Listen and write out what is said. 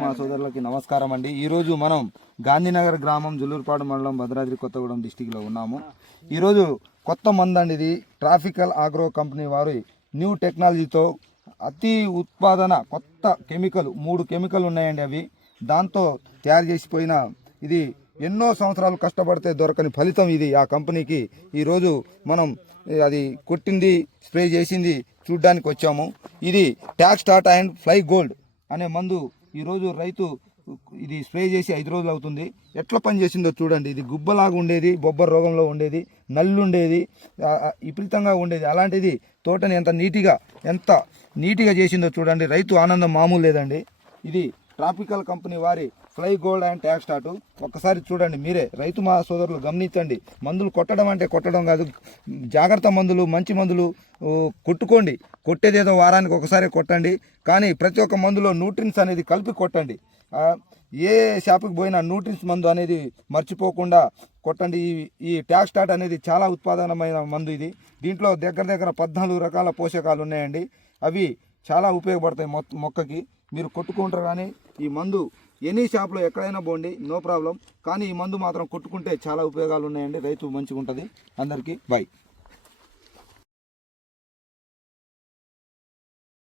మా సోదరులకి నమస్కారం అండి. ఈరోజు మనం గాంధీనగర్ గ్రామం జుల్లూరుపాడు మండలం భద్రాద్రి కొత్తగూడెం డిస్టిక్లో ఉన్నాము. ఈరోజు కొత్త మందు అండి ఇది. ట్రాపికల్ ఆగ్రో కంపెనీ వారి న్యూ టెక్నాలజీతో అతి ఉత్పాదన కొత్త కెమికల్ 3 కెమికల్ ఉన్నాయండి. అవి దాంతో తయారు చేసిపోయిన ఇది ఎన్నో సంవత్సరాలు కష్టపడితే దొరకని ఫలితం ఇది ఆ కంపెనీకి. ఈరోజు మనం అది కొట్టింది స్ప్రే చేసింది చూడ్డానికి వచ్చాము. ఇది ట్యాక్ స్టార్ట్ అండ్ ఫ్లై గోల్డ్ అనే మందు ఈరోజు రైతు ఇది స్ప్రే చేసి 5 రోజులు అవుతుంది. ఎట్లా పనిచేసిందో చూడండి. ఇది గుబ్బలాగా ఉండేది, బొబ్బర రోగంలో ఉండేది, నల్లు ఉండేది, విపరీతంగా ఉండేది. అలాంటిది తోటని ఎంత నీట్గా చేసిందో చూడండి. రైతు ఆనందం మామూలు లేదండి. ఇది ట్రాపికల్ కంపెనీ వారి fly gold and tack start. ఒక్కసారి చూడండి మీరే, రైతు మా సోదరులు గమనించండి. మందులు కొట్టడం అంటే కొట్టడం కాదు, జాగ్రత్త మందులు, మంచి మందులు కొట్టుకోండి. కొట్టేదేదో వారానికి ఒకసారి కొట్టండి, కానీ ప్రతి ఒక్క మందులో న్యూట్రిన్స్ అనేది కలిపి కొట్టండి. ఏ షాపుకి పోయినా న్యూట్రిన్స్ మందు అనేది మర్చిపోకుండా కొట్టండి. ఈ ట్యాక్ స్టార్ట్ అనేది చాలా ఉత్పాదనమైన మందు. ఇది దీంట్లో దగ్గర 14 రకాల పోషకాలు ఉన్నాయండి. అవి చాలా ఉపయోగపడతాయి మొక్కకి. మీరు కొట్టుకుంటారు. కానీ ఈ మందు ఎనీ షాప్లో ఎక్కడైనా పోండి, నో ప్రాబ్లం. కానీ ఈ మందు మాత్రం కొట్టుకుంటే చాలా ఉపయోగాలు ఉన్నాయండి. రైతు మంచిగా ఉంటుంది. అందరికీ బై.